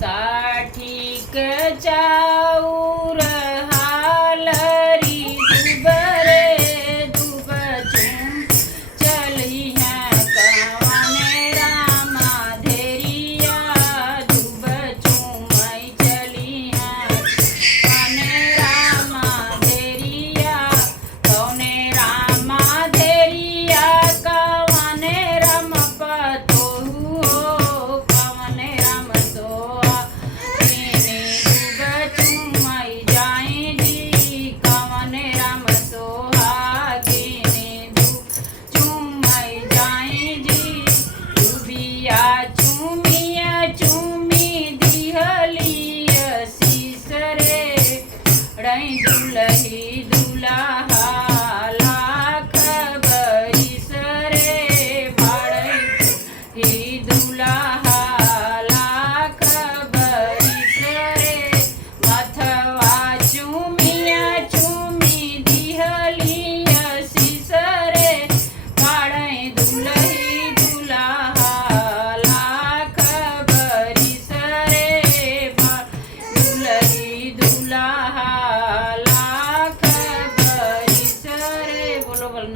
साठीक चाऊर हालरी दुबरे दुब चूम चली है कवने रामा धेरिया दुब चूमई चली है कवने रामा धेरिया कवने रामा धेरिया कवने राम पतोहू हो कवने राम सोहा कीने दुब चूमई जाई जी कवने राम सोहा कीने दुब चूमई जाई जी दुबिया चूमिया चूमी दिहलिया सीसरे रही दुलही दुल्हा लाख बरिस रे बाड़ई दुल्हा लाख बरिस रे मथवा चूमिया चूमी दिहलिया सीसरे बाड़ई दुलही दुल्हा लाख बरिस रे दुलही दुल्हा